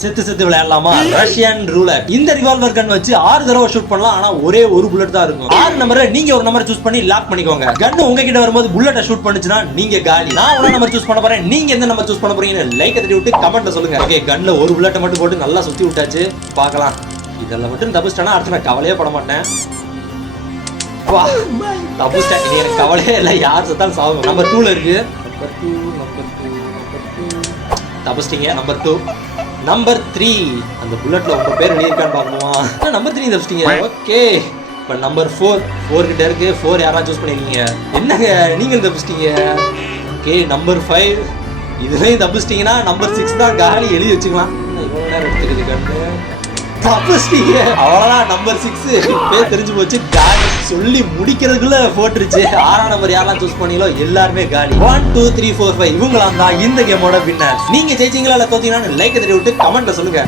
செத்து விளையாடலாமா? ரஷ்யன் ரூலட். இந்த ரிவால்வர் கன் வச்சு 6 தடவை ஷூட் பண்ணலாம். ஆனா ஒரே ஒரு புல்லட் தான் இருக்கும். 6 நம்பரை நீங்க ஒரு நம்பரை சூஸ் பண்ணி லாக் பண்ணிக்கோங்க. கன் உங்ககிட்ட வரும்போது புல்லட்டை ஷூட் பண்ணுச்சுன்னா நீங்க காலி. நான் ஒரு நம்பர் சூஸ் பண்ண போறேன். நீங்க எந்த நம்பர் சூஸ் பண்ண போறீங்கன்னு லைக் தட்டி விட்டு கமெண்ட்ல சொல்லுங்க. ஓகே, கன்ல ஒரு புல்லட்டை மட்டும் போட்டு நல்லா சுத்தி விட்டாச்சு. பார்க்கலாம். இதெல்லாம் மட்டும் தப்பிச்சிட்டேன்னா அடுத்து நான் கவலையே பட மாட்டேன். தப்பிச்சிட்டேன். எனக்கு கவலையே இல்லை. யார் செத்தாலும் சாகும். நம்பர் 2ல இருக்கு. தப்பிச்சிட்டீங்க. நம்பர் 2. நம்பர் 3. அந்த புல்லட்ல உங்க பேர் எழுதியிருக்கான்னு பார்க்கணுமா? நம்பர் 3 தப்பிச்சிட்டீங்க. ஓகே, இப்போ நம்பர் 4 கிட்ட இருக்கு. 4 யாராவது சூஸ் பண்ணிருக்கீங்க? என்னங்க நீங்க தப்பிச்சிட்டீங்க. Okay, number 5. இதுலையும் தப்பிச்சிட்டீங்கன்னா நம்பர் 6 தான் காலி. எழுதி வச்சுக்கலாம். இவ்வளோ நேரம் எடுத்துக்குது கண்டு. தப்பிச்சிட்டீங்க. அவ்வளோதான். நம்பர் 6 பேர் தெரிஞ்சு போச்சு. காலி சொல்லி முடிக்கிறதுக்குள்ள போட்டுருச்சு. 6ஆம் நம்பர் யாரெல்லாம் சூஸ் பண்ணீங்களோ எல்லாருமே காலி. 1 2 3 4 5 இவங்களாம் தான் இந்த கேமோட வின்னர். நீங்க ஜெயிச்சீங்களா இல்ல தோத்தீங்களான்னு லைக் தட்டி விட்டு கமெண்ட்ல சொல்லுங்க.